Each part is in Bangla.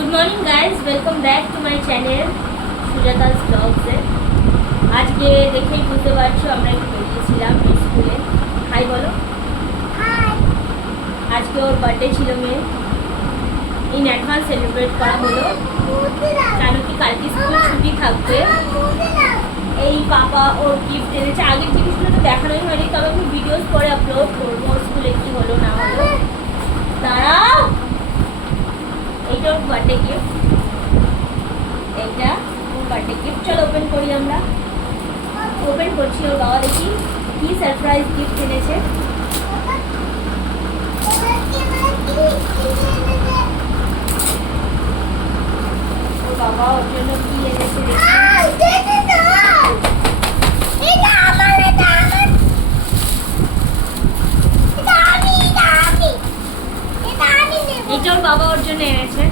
Good morning guys, welcome back to my channel Sujata's ব্লগসে। আজকে দেখেই বুঝতে পারছো আমরা একটু বেরিয়েছিলাম স্কুলে। হাই বলো। আজকে ওর বার্থডে ছিল, মেয়ে ইন অ্যাডভান্স সেলিব্রেট করা হলো, কেন কি কালকে স্কুল ছুটি থাকবে। এই পাপা ওর গিফট এনেছে। আগের জিনিসগুলো তো দেখানোই হয়নি, তবে আমি ভিডিওস পরে আপলোড করবো স্কুলে কি হলো না হলো। দাঁড়াও, এইটা ওর বার্থডে গিফট, এইটা ওর বার্থডে গিফট। চলো ওপেন করি, আমরা ওপেন করছি। ওর বাবা দেখি কি সারপ্রাইজ গিফট এনেছে। ওর বাবা ওর জন্য কি এনেছে দেখি। এইটা ওর বাবা ওর জন্য এনেছে।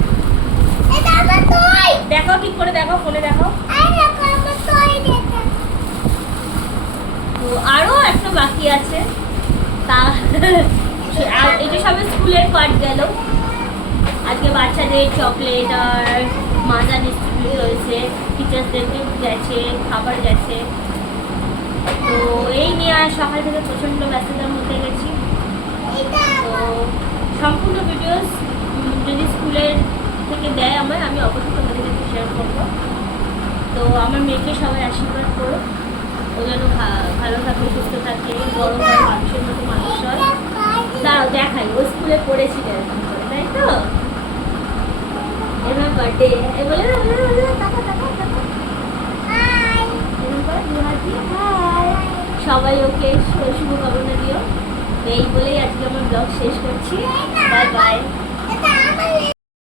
দেখো ঠিক করে, দেখো ফোনে দেখো। তো আরো একটা বাকি আছে, তা এটা সবে স্কুলের পার্ট গেল। আজকে বাচ্চাদের চকলেট আর মাজা ডিস্ট্রিবিউট হয়েছে, টিচার্সদের গিফট গেছে, খাবার গেছে। তো এই নিয়ে আর সকাল থেকে প্রচণ্ড ব্যস্ততার মধ্যে গেছি। তো সম্পূর্ণ ভিডিওস যদি স্কুলের থেকে দেয় আমায়, আমি অবশ্যই তোমাদের সাথে শেয়ার করবো। তো আমার মেয়েকে সবাই আশীর্বাদ করো, ও যেন ভালো থাকে, সুস্থ থাকে, বড় হয়, মানুষের মতো মানুষ হয়। দাঁড়াও দেখাই, ও স্কুলে পড়েছিল এরকম করে, তাই তো? এবার বার্থডে বলে সবাই ওকে শুভকামনা দিও। এই বলেই আজকে আমার ব্লগ শেষ করছি। Bye bye.